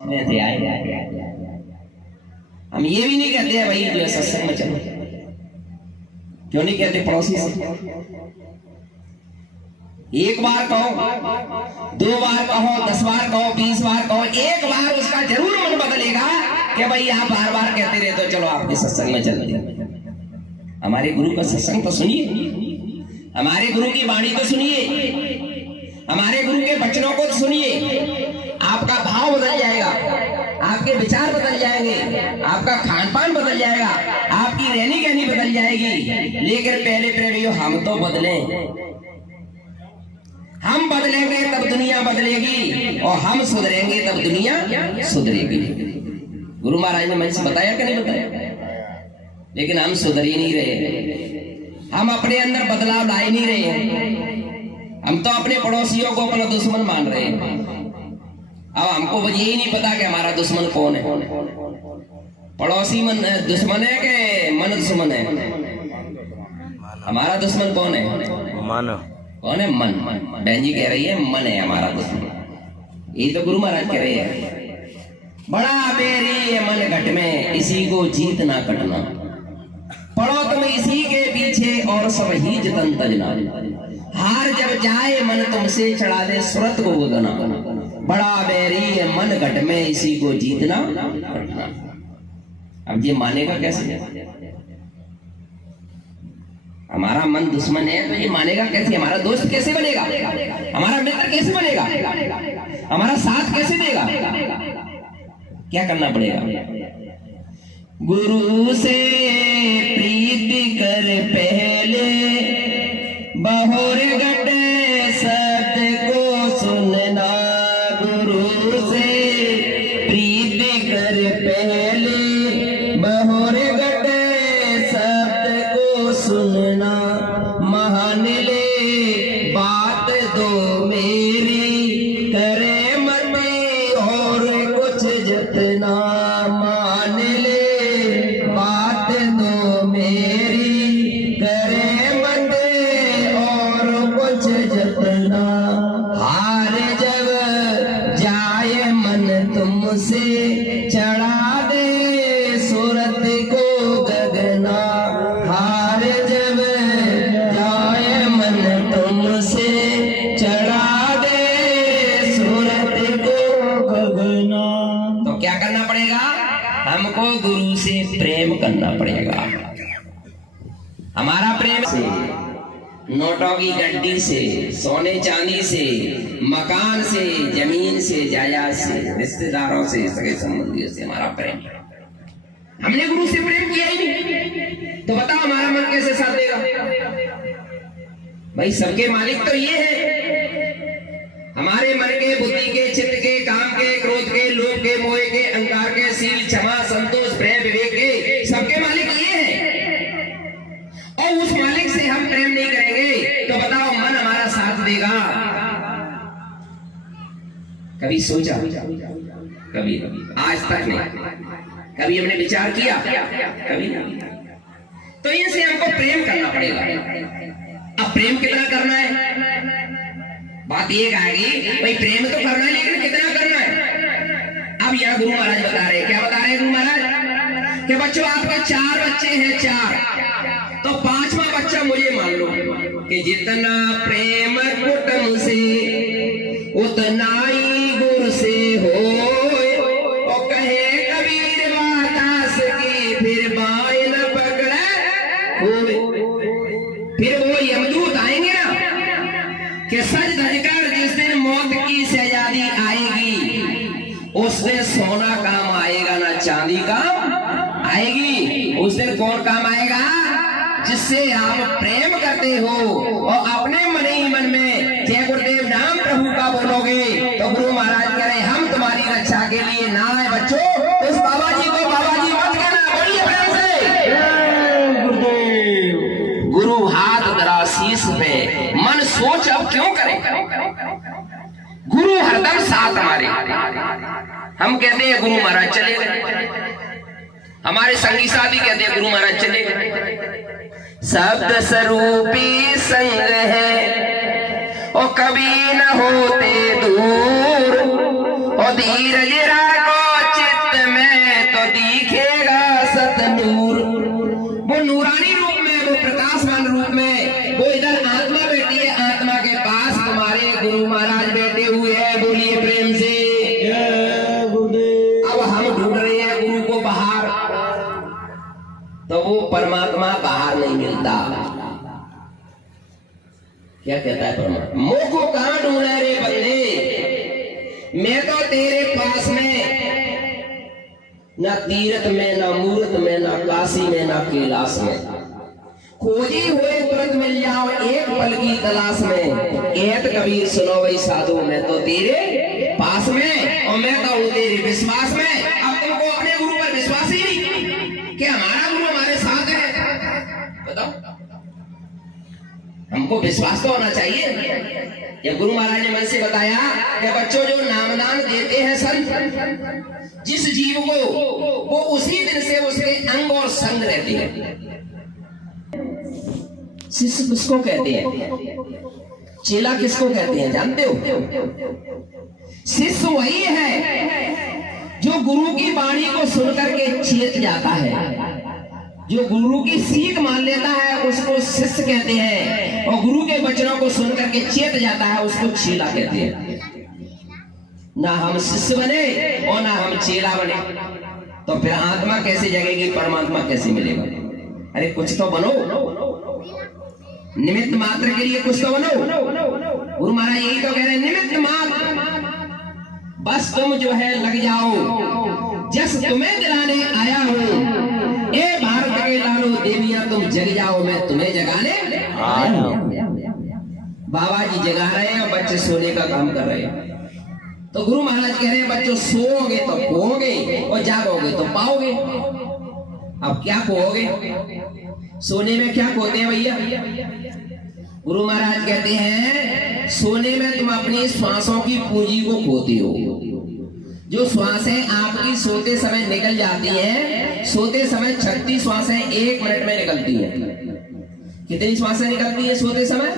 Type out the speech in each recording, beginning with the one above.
थे आए। हम ये भी नहीं कहते हैं भाई जो है सत्संग में चलो, क्यों नहीं कहते पड़ोसी से? एक बार कहो, दो बार कहो, 10 बार कहो, 20 बार कहो, एक बार उसका जरूर मन बदलेगा कि भाई आप बार बार कहते रहे तो चलो आपके सत्संग में चलते। हमारे गुरु का सत्संग तो सुनिए, हमारे गुरु की वाणी तो सुनिए, हमारे गुरु के वचनों को सुनिए। आपका भाव बदल जाएगा, आपके विचार बदल जाएंगे, आपका खान पान बदल जाएगा, आपकी रहनी कहनी बदल जाएगी। लेकिन पहले प्रेमियों हम तो बदले, हम बदलेंगे तब दुनिया बदलेगी, और हम सुधरेंगे तब दुनिया सुधरेगी। गुरु महाराज ने मन से बताया कि नहीं बताया? लेकिन हम सुधर ही नहीं रहे, हम अपने अंदर बदलाव लाए नहीं रहे। हम तो अपने पड़ोसियों को अपना दुश्मन मान रहे हैं। अब हमको यही नहीं पता कि हमारा दुश्मन कौन है। पड़ोसी मन दुश्मन है कि मन दुश्मन है? हमारा दुश्मन कौन है? मन। कौन है? मन। बहन जी कह रही है मन है हमारा दुश्मन। यही तो गुरु महाराज कह रहे हैं, बड़ा बेरी है मन घट में, इसी को जीत ना कटना, पड़ो तुम इसी के पीछे और सब ही जतन तजना। हार जब जाए मन तुमसे चढ़ा दे सुरत को बोलना, बड़ा बैरी है मन घट में, इसी को जीतना कटना। अब ये मानेगा कैसे? हमारा मन दुश्मन है तो ये मानेगा कैसे? हमारा दोस्त कैसे बनेगा? हमारा मित्र कैसे बनेगा? हमारा साथ कैसे देगा? क्या करना पड़ेगा? गुरु से प्रीति कर पहले, बहुर गटे सत्य को सुनना। गुरु से प्रीति कर पहले, बहुर गटे सत्य को सुनना। मान ले बात दो मेरी, करे मत और कुछ जतना। मान ले बात दो मेरी, करे मत और कुछ जतना। हार जब जाए मन तुमसे चढ़ा दे सूरत को गगना। हार जब जाए मन तुमसे चढ़ा दे सूरत को गगना। तो क्या करना पड़ेगा? हमको गुरु से प्रेम करना पड़ेगा। हमारा प्रेम से, नोटों की गड्डी से, सोने चांदी से, मकान से, जमीन से, जायदाद से, रिश्तेदारों से, सगे संबंधियों से हमारा प्रेम। हमने गुरु से प्रेम किया ही नहीं तो बताओ हमारा मन कैसे साथ देगा? भाई सबके मालिक तो ये है, हमारे मन के, बुद्धि के, चित्त के, काम के, क्रोध के, लोभ के, मोह के, अहंकार के, शील, क्षमा, संतोष, प्रेम, विवेक के, सबके मालिक ये है। और उस मालिक से हम प्रेम नहीं करेंगे तो बताओ मन हमारा साथ देगा? कभी सोचा? कभी आज तक नहीं। कभी हमने विचार किया? कभी नहीं। तो इनसे हमको प्रेम करना पड़ेगा। अब प्रेम कितना करना है? बात ये कहेगी भाई प्रेम तो करना है, लेकिन कितना करना है? अब यहाँ गुरु महाराज बता रहे हैं, क्या बता रहे हैं गुरु महाराज? कि बच्चों आपके 4 बच्चे हैं, 4, तो 5वां बच्चा मुझे मान लो कि जितना प्रेम कुटुंब से उतना ही गुरु से हो। और कहे कबीर बातास की फिर बाएं न पकड़े खोए। फिर वो यमदूत आएंगे ना कि सज धज कर जिस दिन मौत की शहजादी आएगी, उस दिन सोना काम आएगा ना चांदी काम आएगी। उस दिन कौन काम आएगा? जिससे आप प्रेम करते हो और अपने मन ही मन में जय गुरुदेव नाम प्रभु का बोलोगे तो गुरु महाराज कह रहे हम तुम्हारी रक्षा के लिए ना है बच्चों। इस बाबा जी को बाबा जी मत कहना, बोलिए प्रेम से गुरुदेव। गुरु हाथ धरा शीश पे, मन सोच अब क्यों करे? गुरु हरदम साथ हमारे। हम कहते हैं गुरु महाराज चले गए, हमारे संगी साथी कहते हैं गुरु महाराज चले गए। शब्द स्वरूपी संग है, ओ कभी न होते दूर, ओ धीरज राखो नहीं मिलता। क्या कहता है परमात्मा, मुख कहां ढूंढे रे बंदे, मैं तो तेरे पास में, ना तीर्थ में, ना मूर्त में, ना काशी में, ना कैलाश में, खोजी हुए तुरंत मिल जाओ एक पल की तलाश में। कहत कबीर सुनो भाई साधु, मैं तो तेरे पास में और मैं तो हूँ तेरे विश्वास में। अब तुमको अपने गुरु पर विश्वास ही नहीं कि हमारा गुरु हमारे साथ है, बताओ। हमको विश्वास तो होना चाहिए। जब गुरु महाराज ने मन से बताया कि बच्चों जो नामदान देते हैं संत जिस जीव को, वो उसी दिन से उसके अंग और संग रहती है। शिष्य किसको कहते हैं, चेला किसको कहते हैं जानते हो? शिष्य वही है जो गुरु की वाणी को सुनकर के चेत जाता है, जो गुरु की सीख मान लेता है उसको शिष्य कहते हैं, और गुरु के वचनों को सुनकर के चेत जाता है उसको चेला कहते हैं। ना हम शिष्य बने और ना हम चेला बने, तो फिर आत्मा कैसे जगेगी, परमात्मा कैसे मिलेगा? अरे कुछ तो बनो, निमित्त मात्र के लिए कुछ तो बनो। गुरु महाराज यही तो कह रहे हैं, निमित्त मात्र, बस तुम जो है लग जाओ, जस तुम्हें दिलाने आया हूँ, ए भारत के लालो देवियां तुम जग जाओ, मैं तुम्हें जगाने आया हूँ। बाबा जी जगा रहे हैं और बच्चे सोने का काम कर रहे हैं। तो गुरु महाराज कह रहे हैं बच्चों सोओगे तो खोओगे और जागोगे तो पाओगे। अब क्या खोओगे, सोने में क्या खोते हैं भैया? गुरु महाराज कहते हैं सोने में तुम अपनी श्वासों की पूंजी को खोते हो। जो श्वासें आपकी सोते समय निकल जाती हैं, सोते समय 36 श्वासें 1 मिनट में निकलती हैं। कितनी श्वासें निकलती है सोते समय?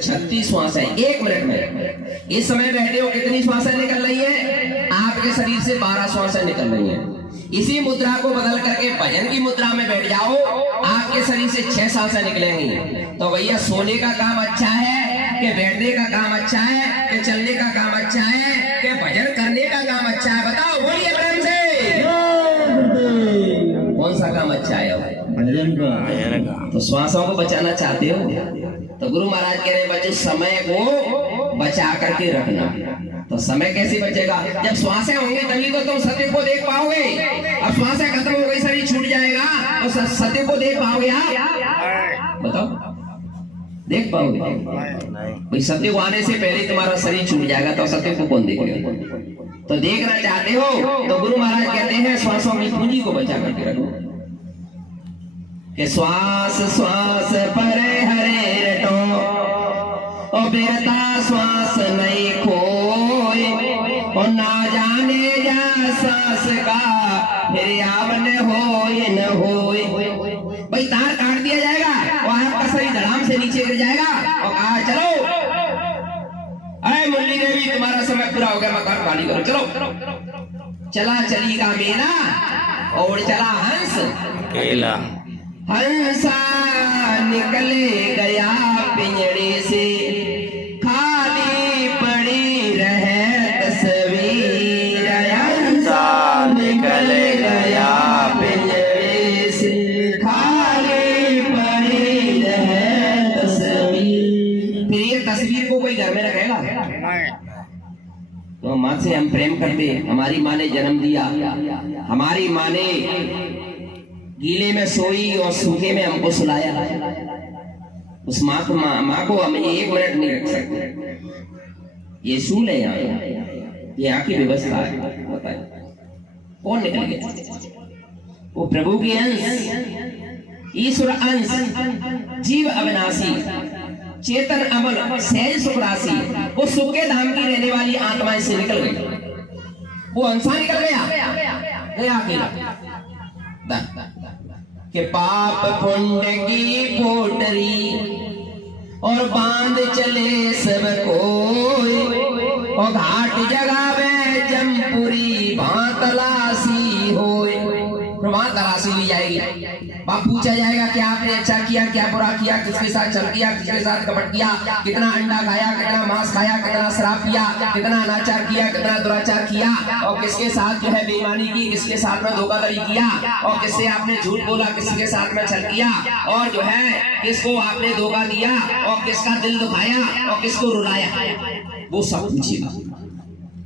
36 श्वासें 1 मिनट में। इस समय बैठे हो, कितनी श्वासें निकल रही है? आपके शरीर से 12 श्वासें निकल रही हैं। इसी मुद्रा को बदल करके भजन की मुद्रा में बैठ जाओ, आपके शरीर से 6 सांसें निकलेंगी। तो भैया सोने का काम अच्छा है कि बैठने का काम अच्छा है कि चलने का काम अच्छा है कि भजन करने का काम अच्छा है? बताओ, बोलिए प्रेम से, कौन सा काम अच्छा है? भजन का। तो श्वासों को बचाना चाहते हो तो गुरु महाराज कह रहे बच्चों समय को बचा करके रखना। तो समय कैसे बचेगा? जब श्वासें होंगी तभी तो तुम सत्य को देख पाओगे। अब श्वासें खत्म हो गई, शरीर छूट जाएगा, तो सत्य को देख पाओगे आप? बताओ, देख पाओगे? भाई सत्य को आने से पहले तुम्हारा शरीर छूट जाएगा, तो सत्य को कौन देखेगा? तो देखना चाहते हो तो गुरु महाराज कहते हैं श्वासों की पूंजी को बचा करके रखो। कि श्वास श्वास पर हरे रटो और बेरता श्वास नहीं खोए, और ना जाने जा सांस का फिर यावन होए न होए। भाई तार काट दिया जाएगा और आपका शरीर धड़ाम से नीचे गिर जाएगा और कहा चलो अरे मुरली देवी तुम्हारा समय पूरा हो गया, मकान खाली करो, चलो। चला चली का मेला और चला हंस केला। हंसा निकले गया पिंजड़े से, खाली पड़ी रहे तस्वीर। हंसा निकले गया पिंजड़े से, खाली पड़ी रहे तस्वीर। फिर ये तस्वीर को कोई घर में रखेगा? तो माँ से हम प्रेम करते, हमारी माँ ने जन्म दिया, हमारी माँ ने गीले में सोई और सूखे में हमको सुलाया। उस माँ को हम 1 मिनट नहीं रख सकते। ये सूल है यहाँ, ये यहाँ की व्यवस्था है। बताइए कौन निकल गया? वो प्रभु के अंश, ईश्वर अंश, जीव अविनाशी, चेतन अमल, सहज सुख राशि, वो सुख के धाम की रहने वाली आत्माएं से निकल गई। वो अंशा निकल गया अकेला। कि पाप पुण्य की पोटरी और बांध चले सब कोई, और घाट जगावे जमपुरी भांतलासी होए। वहां तराशी ली जाएगी, वहां पूछा जाएगा क्या आपने अच्छा किया, क्या बुरा किया, किसके साथ चल किया, किसके साथ कपट किया, कितना अंडा खाया, कितना मांस खाया, कितना शराब पिया, कितना अनाचार किया, कितना दुराचार किया, और किसके साथ जो है बेईमानी की, किसके साथ में धोखाधड़ी किया, और किससे आपने झूठ बोला, किसके साथ में छल किया, और जो है किसको आपने धोखा दिया, और किसका दिल दुखाया, और किसको रुलाया, वो सब पूछेगा।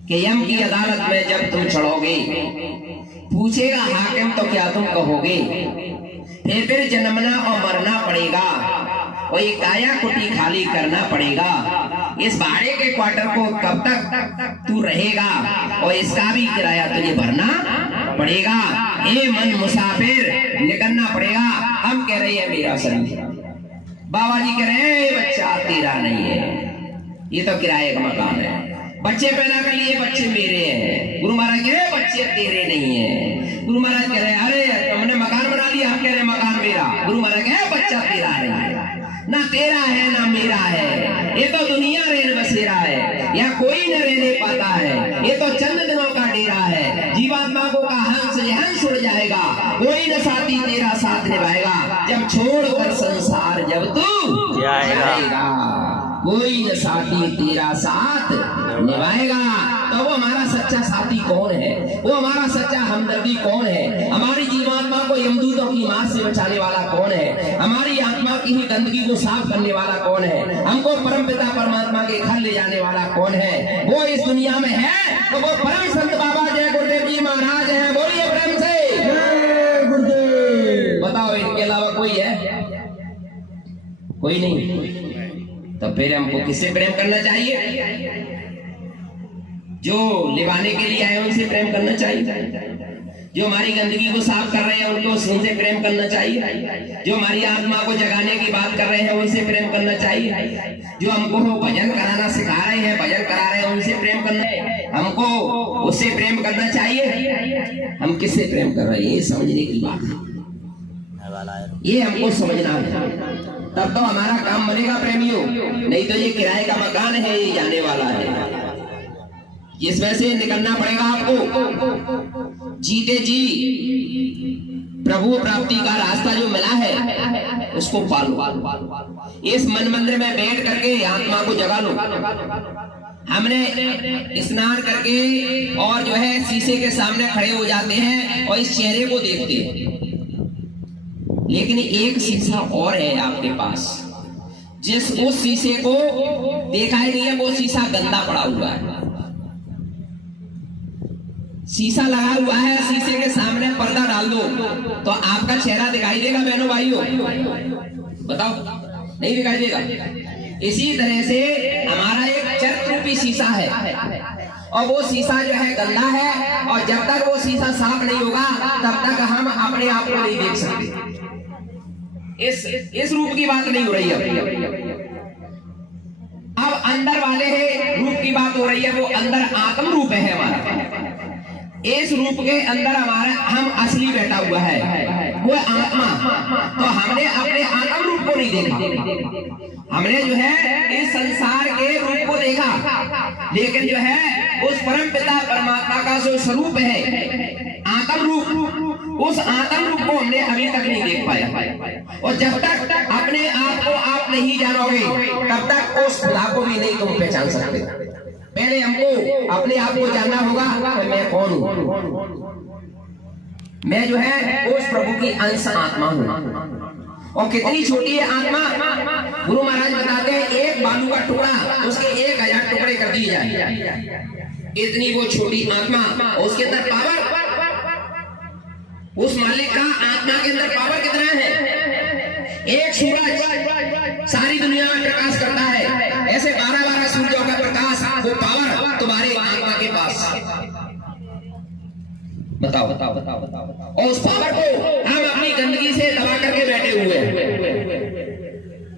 कि यम की अदालत में जब तुम चढ़ोगे, पूछेगा हाकिम तो क्या तुम कहोगे, फिर जन्मना और मरना पड़ेगा, और ये काया कुटी खाली करना पड़ेगा, इस भाड़े के क्वार्टर को कब तक तू रहेगा, और इसका भी किराया तुझे भरना पड़ेगा। ए मन मुसाफिर, निकलना पड़ेगा। हम कह रहे हैं मेरा शरीर, बाबा जी कह रहे हैं बच्चा तेरा नहीं है, ये तो किराए का मकान है, बच्चे पैदा कर लिए, बच्चे मेरे हैं। गुरु महाराज कह रहे बच्चे तेरे नहीं है। गुरु महाराज कह रहे अरे हमने मकान बना लिया, हम कह रहे मकान मेरा। गुरु महाराज कह रहे बच्चा तेरा नहीं है, ना तेरा है ना मेरा है, ये तो दुनिया रेन बसेरा है, यहाँ कोई न रहने पाता है, ये तो चंद दिनों का डेरा है। जीवात्मा को का हंस उड़ जाएगा, कोई न साथी तेरा साथ निभाएगा, जब छोड़कर संसार जब तू जाएगा, कोई न साथी तेरा साथ निभाएगा। तो वो हमारा सच्चा साथी कौन है, वो हमारा सच्चा हमदर्दी कौन है, हमारी जीवात्मा को यमदूतों की मार से बचाने वाला कौन है, हमारी आत्मा की ही गंदगी को साफ करने वाला कौन है, हमको परमपिता परमात्मा के घर ले जाने वाला कौन है, वो इस दुनिया में है तो वो परम संत बाबा जय गुरुदेव जी महाराज है। बोलिए प्रेम से जय गुरुदेव। बताओ इनके अलावा कोई है? कोई नहीं। तो फिर हमको किससे प्रेम करना चाहिए? जो लिवाने के लिए आए उनसे प्रेम करना चाहिए, जो हमारी गंदगी को साफ कर रहे हैं उनको उनसे प्रेम करना चाहिए, जो हमारी आत्मा को जगाने की बात कर रहे हैं उनसे प्रेम करना चाहिए, जो हमको भजन कराना सिखा रहे हैं, भजन करा रहे हैं उनसे प्रेम करना है, हमको उससे प्रेम करना चाहिए। हम किससे प्रेम कर रहे हैं ये समझने की बात है, ये हमको समझना है, तब तो हमारा काम बनेगा प्रेमियों। नहीं तो ये किराए का मकान है, ये जाने वाला है, इसमें से निकलना पड़ेगा आपको। जीते जी प्रभु प्राप्ति का रास्ता जो मिला है उसको पालो। इस मन मंदिर में बैठ करके आत्मा को जगा लो। हमने स्नान करके और जो है शीशे के सामने खड़े हो जाते हैं और इस चेहरे को देखते हैं, लेकिन एक शीशा और है आपके पास, जिस उस शीशे को देखा ही नहीं है, वो शीशा गंदा पड़ा हुआ है। शीशा लगा हुआ है, शीशे के सामने पर्दा डाल दो तो आपका चेहरा दिखाई देगा बहनों भाइयों? बताओ, नहीं दिखाई देगा। इसी तरह से हमारा एक चरित्र रूपी शीशा है और वो शीशा जो है गंदा है, और जब तक वो शीशा साफ नहीं होगा तब तक हम अपने आप को नहीं देख सकते। इस रूप की बात नहीं हो रही है, अब अंदर वाले है रूप की बात हो रही है। वो अंदर आत्म रूप है हमारा, इस रूप के अंदर हमारा हम असली बैठा हुआ है, वो आत्मा। तो हमने अपने आत्म रूप को नहीं देखा, हमने जो है इस संसार के रूप को देखा, लेकिन जो है उस परम पिता परमात्मा का जो स्वरूप है आत्म रूप, उस आत्म रूप को हमने अभी तक नहीं देख पाया। और जब तक अपने आप को आप नहीं जानोगे तब तक उस खुदा को भी नहीं तुम पहचान सकते। पहले हमको अपने आप को जानना होगा, मैं कौन हूँ। मैं जो है उस प्रभु की अंश आत्मा हूँ। और कितनी छोटी है आत्मा, गुरु महाराज बताते हैं एक बालू का टुकड़ा उसके 1000 टुकड़े कर दिए जाए, इतनी वो छोटी आत्मा। उसके अंदर पावर, उस मालिक का आत्मा के अंदर पावर कितना है? एक सूरज सारी दुनिया में प्रकाश करता है, ऐसे 12-12 सूर्यों का प्रकाश, वो पावर तुम्हारे आत्मा के पास। बताओ बताओ बताओ बताओ बताओ। और उस पावर को हम अपनी गंदगी से दबा करके बैठे हुए हैं,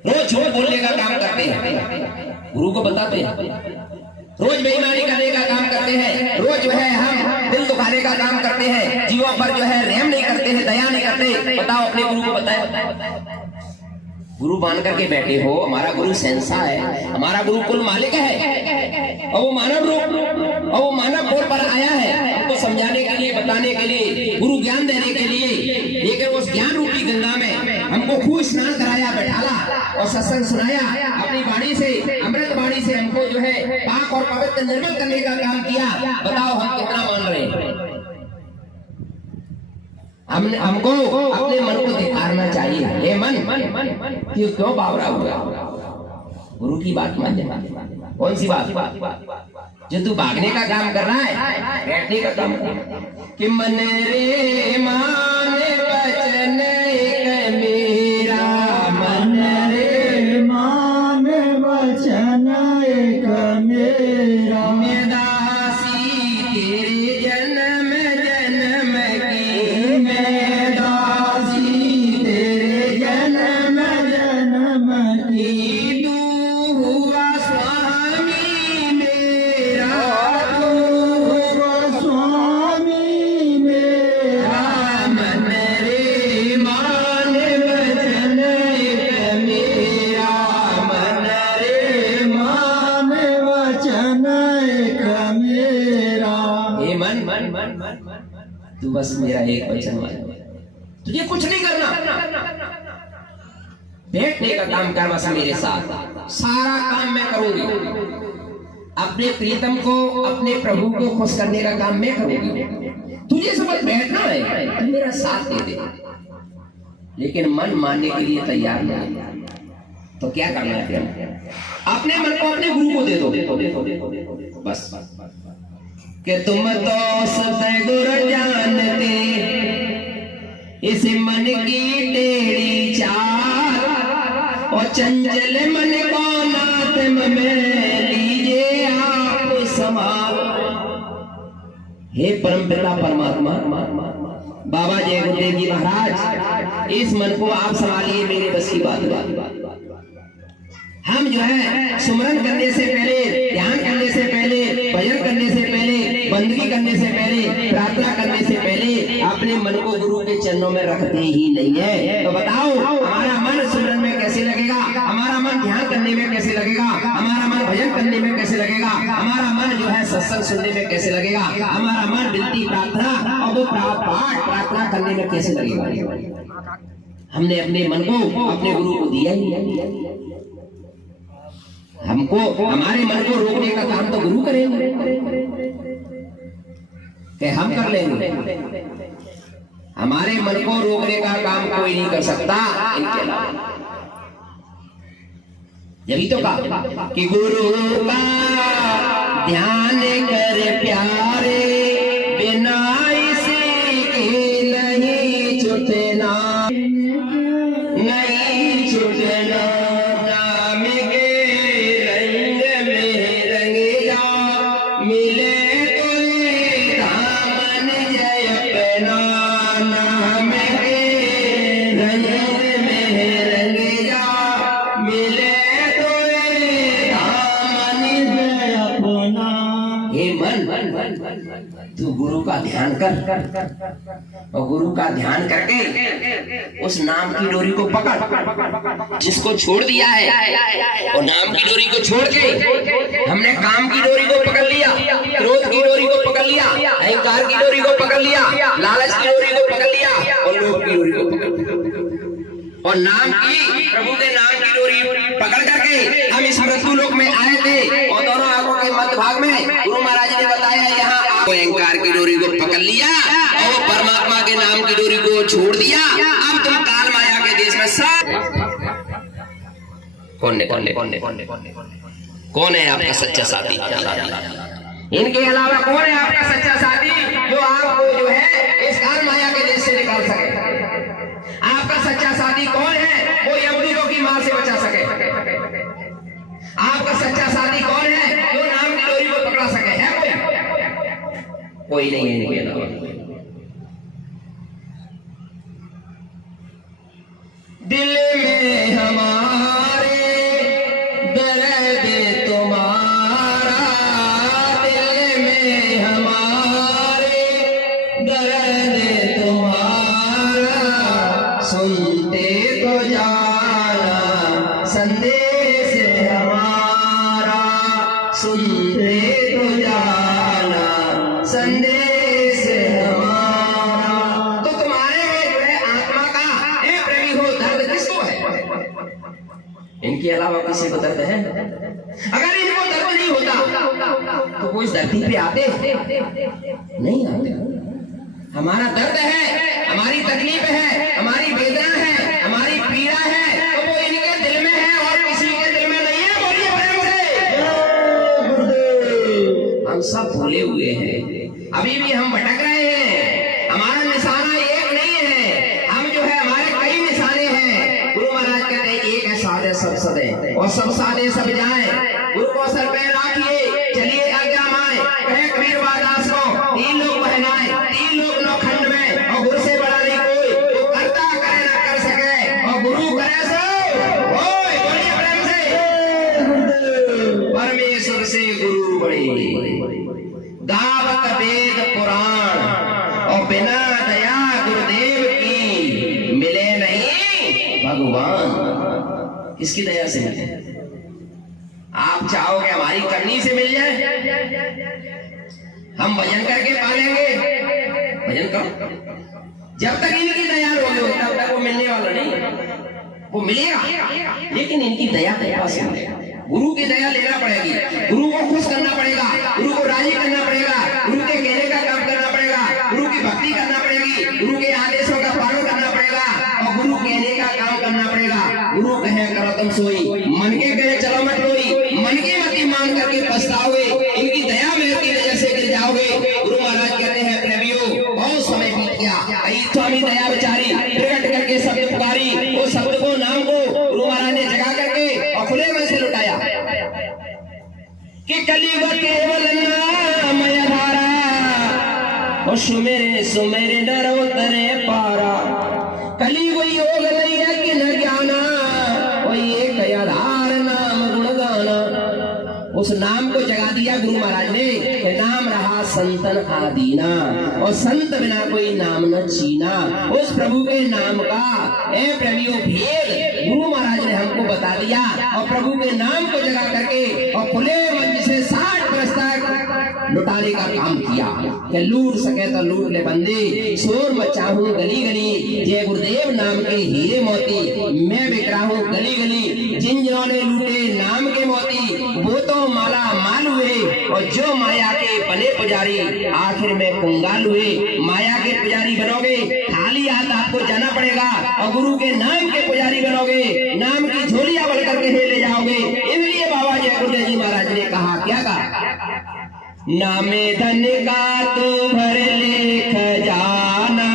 रोज झूठ बोलने का काम करते हैं, गुरु को बताते हैं, रोज बेईमानी करने का काम करते हैं, रोज जो है हम दिल दुखाने का काम करते हैं, जीवों पर जो है रहम नहीं करते हैं, दया नहीं करते। बताओ अपने गुरु को बताए, गुरु मान करके बैठे हो। हमारा गुरु सेंसा है, हमारा गुरु कुल मालिक है, और वो मानव रूप और वो मानव तौर पर आया है हमको समझाने के लिए, बताने के लिए, गुरु ज्ञान देने के लिए। लेकिन उस ज्ञान रूपी गंगा में हमको खूब स्नान कराया, बैठाला और सत्संग सुनाया, अपनी वाणी से, अमृत वाणी से हमको जो है पाक और पवित्र निर्मल करने का काम किया। बताओ हम कितना मान रहे हैं? हमको अपने मन को धिकारना चाहिए। ये मन क्यों बावरा हुआ? गुरु की बात मान जाना। कौन सी बात? जो तू भागने का काम कर रहा है, बैठने का काम कि मन रे माने वचन एक मेरा, मन रे माने वचन एक मेरा, मैं दासी तेरे जन्म जन्म की, मैं दासी तेरे जन्म जन्म की, तू हुआ स्वामी मेरा, तू हुआ स्वामी मेरा, मन रे मान वचन एक मेरा, मन रे मान वचन एक मेरा। हे मन मन मन मन तू बस मेरा एक वचन मान, तुझे कुछ नहीं करना, बैठने का काम कर बस मेरे साथ, सारा काम मैं करूंगी। अपने प्रीतम को, अपने प्रभु को खुश करने का काम मैं करूंगी। तुझे समझ बैठना है तो मेरा साथ दे दे, लेकिन मन मानने के लिए तैयार नहीं तो क्या करना है? अपने मन को अपने गुरु को दे दो बस। कि तुम तो सतगुर जानते इस मन की टेढ़ी चाल, और चंचल मन को नाथ में लीजिए आप संभाल। हे परमपिता परमात्मा बाबा जय गुरुदेव जी महाराज, इस मन को आप संभालिए, मेरे बस की बात। हम जो है सुमरन करने से पहले, ध्यान करने से पहले, भजन करने से पहले, बंदगी करने से पहले, प्रार्थना करने से पहले अपने मन को गुरु के चरणों में रखते ही नहीं है। तो बताओ हमारा मन सुमरन में कैसे लगेगा? हमारा मन ध्यान करने में कैसे लगेगा? हमारा मन भजन करने में कैसे लगेगा? हमारा मन जो है सत्संग सुनने में कैसे लगेगा? हमारा मन विनती प्रार्थना और वो पाठ प्रार्थना करने में कैसे लगेगा? हमने अपने मन को अपने गुरु को दिया ही नहीं। हमको हमारे मन को रोकने का काम तो गुरु करेंगे कि हम कर लेंगे? हमारे मन को रोकने का काम कोई नहीं कर सकता इनके अलावा। यही तो कहा कि गुरु का ध्यान कर प्यारे, बिना इसी के नहीं छूटना, नहीं छूटना। नाम के रंग में रंगीला मिले तो दामन जय अपना, नाम के रंग में रंगीला मिले तो दामन जय अपना। हे मन तू गुरु का ध्यान कर, और गुरु का ध्यान करके उस नाम की डोरी को पकड़ जिसको छोड़ दिया है। और नाम की डोरी को छोड़ के हमने काम की डोरी को पकड़ लिया, क्रोध की डोरी को पकड़ लिया, अहंकार की डोरी को पकड़ लिया, लालच की डोरी को पकड़ लिया, और लोभ की डोरी को पकड़ लिया। और नाम की, प्रभु के नाम की डोरी पकड़ करके हम इस मृत्यु लोक में आए थे। और दोनों आंखों के मध्य भाग में गुरु महाराज ने बताया, यहाँ अहंकार की डोरी को पकड़ लिया और परमात्मा के नाम की डोरी को छोड़ दिया। अब तुम काल माया के देश में सब कौन है आपका सच्चा साथी? इनके अलावा कौन है आपका सच्चा साथी जो आपको जो है इस काल माया के देश से निकाल सके? आपका सच्चा साथी कौन है वो यमदूतों की मार से बचा सके? आपका सच्चा साथी कौन है जो नाम की डोरी को पकड़ा सके? है कोई नहीं है इनके अलावा। दिल में हमारे दर्द तुम्हारा, दिल में हमारे दर्द तुम्हारा, सुनते तो जाना इनके अलावा किसी को दर्द है? अगर इनको दर्द नहीं होता तो वो इस धरती पे आते नहीं आते। हमारा दर्द है, हमारी तकलीफ है, हमारी वेदना है, हमारी पीड़ा है, तो वो इनके दिल में है और किसी के दिल में नहीं है। बोलिए प्रेम से। हम सब भूले हुए हैं, अभी भी हम भटक रहे हैं। हमारा निशाना एक नहीं है, हम जो है हमारे कई निशाने हैं। गुरु महाराज कहते हैं एक है साधे सब सदे और सब साधे सब जाए। गुरु को सर पे राखिए, चलिए आज्ञा माए। कहे कबीर दास को 3 लोग बहनाए, 3 लोग नौखंड में, और गुरु से बड़ा नहीं कोई। वो करता करे ना कर सके और गुरु करे सो होय। बोलिए प्रेम से। परमेश्वर से गुरु बड़े, गावत वेद पुराण और बिना दया गुरुदेव की मिले नहीं भगवान। किसकी दया से मिले? आप चाहोगे हमारी करनी से मिल जाए? हम भजन करके पालेंगे, भजन करो। जब तक इनकी दया रोगी हो तब तक वो मिलने वाला नहीं। वो मिलेगा लेकिन इनकी दया दया से मिलेगा। गुरु की दया लेना पड़ेगी, गुरु को खुश करना पड़ेगा, गुरु को राजी करना पड़ेगा, गुरु के कहने का काम करना पड़ेगा, गुरु की भक्ति करना पड़ेगी, गुरु के आदेशों का पालन करना पड़ेगा और गुरु कहने का काम करना पड़ेगा। गुरु कहे करो तुम सोई, मन के कहे चलो मत रोई, मन की मति मान करके पछताओगे, इनकी दया मेहर की वजह से गिर जाओगे। गुरु महाराज कहते हैं प्रेमियों बहुत समय बीत गया, स्वामी दया बेचारी प्रकट करके शब्द पुकारी, वो शब्द को नाम को गुरु महाराज ने जगा करके और खुले मन से लुटाया कि कलियुग केवल नाम आधारा और सुमेरे सुमेरे नर उतरे पारा। कलियुग योग लैया कि न ज्ञाना और एक आधार नाम गुण गाना। उस नाम को जगा दिया गुरु महाराज ने, नाम रहा संतन आदीना और संत बिना कोई नाम न चीना। उस प्रभु के नाम का प्रेमियों भेद गुरु महाराज ने हमको बता दिया और प्रभु के नाम को जगा करके और खुले मंच से 60 वर्ष तक लुटाने का काम किया कि लूट सके तो लूट ले बंदे, शोर मचाऊं गली गली, जय गुरुदेव नाम के हीरे मोती, मैं बिक रहा हूँ गली गली। जिन जिन्होंने लूटे नाम के मोती वो तो माला माल हुए और जो माया के बने पुजारी आखिर में कंगाल हुए। माया के पुजारी बनोगे खाली हाथ आपको जाना पड़ेगा और गुरु के नाम के पुजारी बनोगे नाम की झोलियां भर करके ले जाओगे। इसलिए बाबा जय गुरुदेव जी महाराज ने कहा, क्या कहा? नामे धन का तो भर लेख जाना,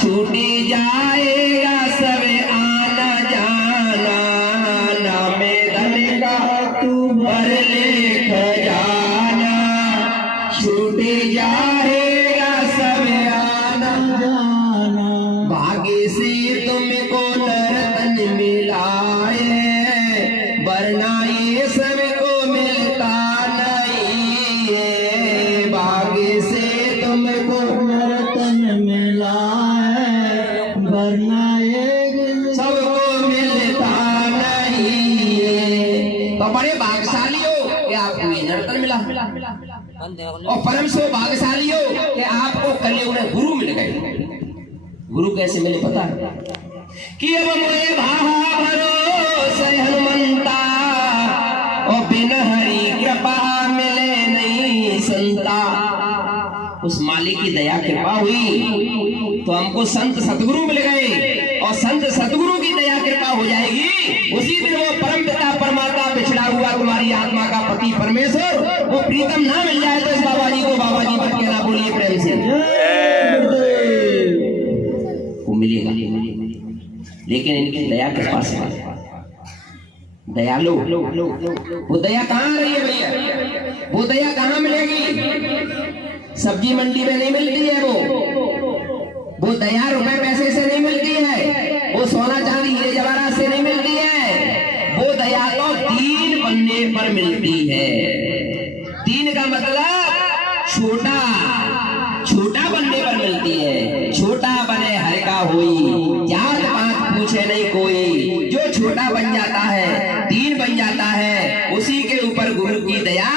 छूटी जाएगा सब आना जाना। नामे धन का तू भर लेख जाना, छूटी जाएगा सब आना जाना। भाग्य से तुमको नरतन मिलाए, वरना ये सबको मिलता नहीं है। भाग्य से तुमको नरतन मिलाए, वरना ये सबको मिलता नहीं है। तो बड़े भाग्यशाली हो कि आपको ये नरतन मिला और परम सो भाग्यशाली हो कि आपको कलयुग में गुरु मिल गए। गुरु कैसे मिले पता है? कि अब मोरे भाहा भरोसे हनुमंता और बिन हरि कृपा मिले नहीं संता। उस मालिक की दया कृपा हुई तो हमको संत सतगुरु मिल गए और संत सतगुरु की दया कृपा हो जाएगी, उसी दिन वो परम पिता परमात्मा बिछड़ा हुआ तुम्हारी आत्मा का पति परमेश्वर वो प्रीतम ना मिल जाए तो इस बाबा जी को बाबा जी मत कहना। बोलिए प्रेम से। वो मिलेगा लेकिन इनकी दया कृपा से। दयालु वो दया कहाँ रही है भैया? वो दया कहाँ मिलेगी? सब्जी मंडी में नहीं मिलती है। वो दया रुपए पैसे से नहीं मिलती है, वो सोना चांदी हीरे जवाहरात से नहीं मिलती है। वो दया तो 3 बनने पर मिलती है। 3 का मतलब छोटा, छोटा बनने पर मिलती है। छोटा बने हर का होई, जात पात पूछे नहीं कोई। जो छोटा बन जाता है 3 बन जाता है, उसी के ऊपर गुरु की दया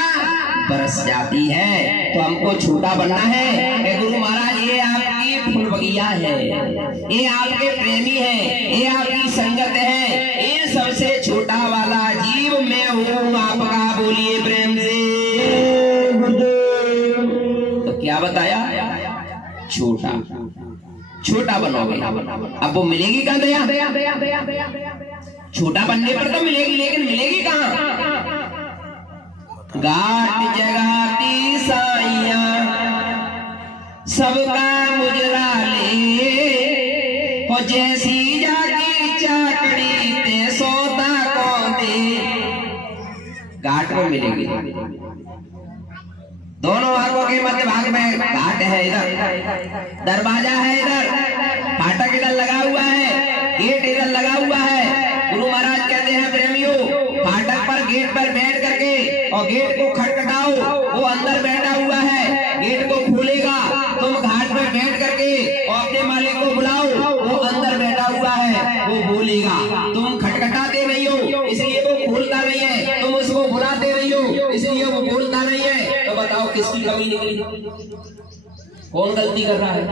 बरस जाती है। तो हमको छोटा बनना है कि गुरु महाराज ये आपकी फूल बगिया है, ये आपके प्रेमी है, ये आपकी संगत है, ये सबसे छोटा छोटा छोटा बनोगे। अब वो मिलेगी कहाँ दया? छोटा बनने पर तो मिलेगी, लेकिन मिलेगी कहाँ? घाट जगाती साइया सबका मुजरा ले, और जैसी जागी चाकड़ी ते सोता को दे। घाट में मिलेगी। दोनों भागों के मध्य भाग में घाट है, इधर दरवाजा है, इधर फाटक इधर लगा हुआ है, गेट इधर लगा हुआ है। गुरु महाराज कहते हैं प्रेमियों, फाटक पर गेट पर बैठ करके और गेट को खटखटाओ, वो अंदर बैठा हुआ है, गेट को खोलेगा। तुम घाट पर बैठ करके और अपने मालिक को बुलाओ, वो अंदर बैठा हुआ है, वो बोलेगा। तुम खटखटाते नहीं हो इसलिए वो खोलता नहीं है, तुम उसको बुलाते नहीं हो इसलिए वो बोलता नहीं है। तो बताओ किसकी कमी निकली? कौन गलती कर रहा है?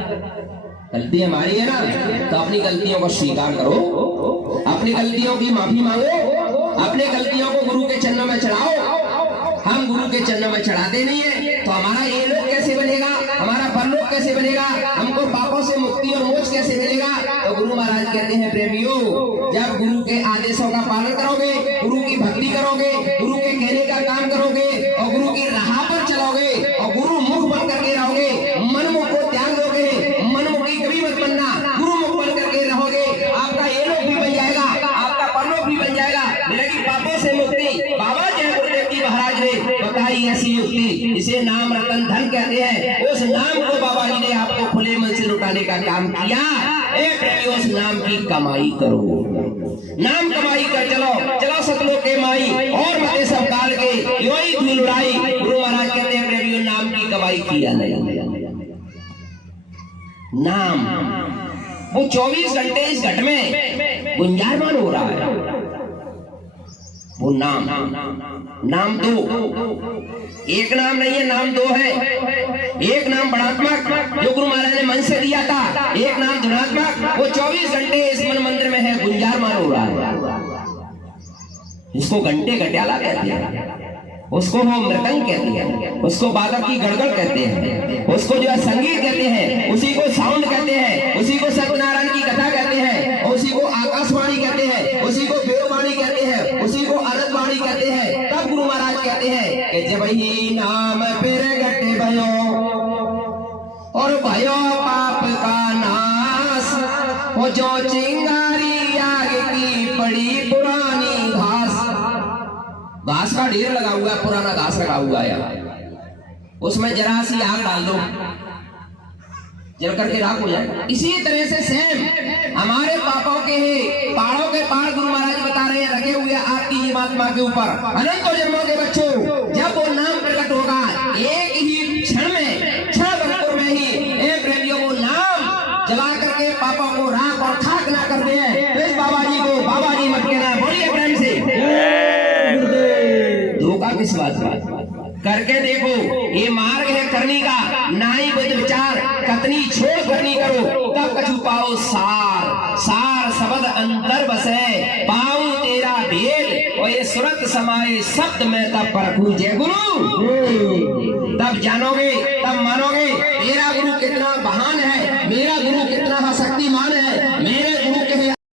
गलती हमारी है ना, तो अपनी गलतियों को स्वीकार करो, अपनी गलतियों की माफी मांगो, अपने गलतियों को गुरु के चरणों में चढ़ाओ। हम गुरु के चरणों में चढ़ाते नहीं है तो हमारा ये लोक कैसे बनेगा, हमारा परलोक कैसे बनेगा, हमको पापों से मुक्ति और मोक्ष कैसे मिलेगा? तो गुरु महाराज कहते हैं प्रेमियों, जब गुरु के आदेशों का पालन करोगे, गुरु की भक्ति करोगे, गुरु के कहने का काम करोगे और गुरु की राह पर चलोगे और गुरु मुख बन करके रहोगे, मनमुख को त्याग दोगे, मनमुखी कभी मत बनना, गुरु मुख बन करके रहोगे, आपका ये लोक भी बन जाएगा, आपका परलोक भी बन जाएगा, मिलेगी पापों से मुक्ति। बाबा जय गुरुदेव जी महाराज ने बताई ऐसी युक्ति, इसे नाम रतन धन कहते हैं। उस नाम को बाबा जी ने आपको खुले मन से लुटाने का काम किया। उस नाम की कमाई करो, नाम कमाई कर चलो, चलो सतलोक के माई और मते सब काल के योई धूल उड़ाई। गुरु महाराज कहते हैं प्रेमियों, नाम की कमाई किया नहीं। नाम वो 24 घंटे इस घट में गुंजायमान हो रहा है। वो नाम दो, एक नाम नहीं है, नाम दो है। एक नाम बड़ात्मक जो गुरु महाराज ने मन से दिया था, एक नाम धनात्मक वो 24 घंटे इस मन मंदिर में है, गुंजायमान हो रहा है। इसको घंटे घट्याला कहते हैं, उसको वो मृदंग कहते हैं, उसको बादक की गड़गड़ कहते हैं, उसको जो है संगीत कहते हैं, उसी को साउंड कहते हैं, उसी को सत्यनारायण की कथा कहते हैं, उसी को आकाशवाणी कहते हैं, उसी को वेदवाणी कहते हैं, उसी को अनंतवाणी कहते हैं। तब गुरु महाराज कहते हैं कि जब ही नाम प्रगट भयो और भयो पाप का नाश, वो जो चिंगारी आग की पड़ी पुरानी घास, घास का ढेर लगा हुआ है, पुराना घास लगा हुआ है, उसमें जरा सी आग डाल दो, जल करके राख हो जाएगा। इसी तरह से सेम हमारे पापों के पहाड़ों के पहाड़ गुरु महाराज बता रहे हैं रखे हुए आपकी जीवात्मा के ऊपर। अनंत जन्मों के बच्चों, जब वो नाम प्रकट होगा एक ही क्षण में, क्षण भर में ही एक प्रेमियों को नाम जला करके पापों को राख और खाक ना कर दे। इस बाबा जी को बाबा जी मत कहना, बोलिए प्रेम से। धोखा किस बात करके देखो, ये मार्ग है करनी का, नाई बुद्ध विचार कतनी छोड़ करनी करो, तब कछु पाओ सार, सार शब्द अंतर बसे, पाऊं तेरा भेद और ये सुरत समाये शब्द में तब परखूं जय गुरु। तब जानोगे, तब मानोगे तेरा गुरु कितना महान है,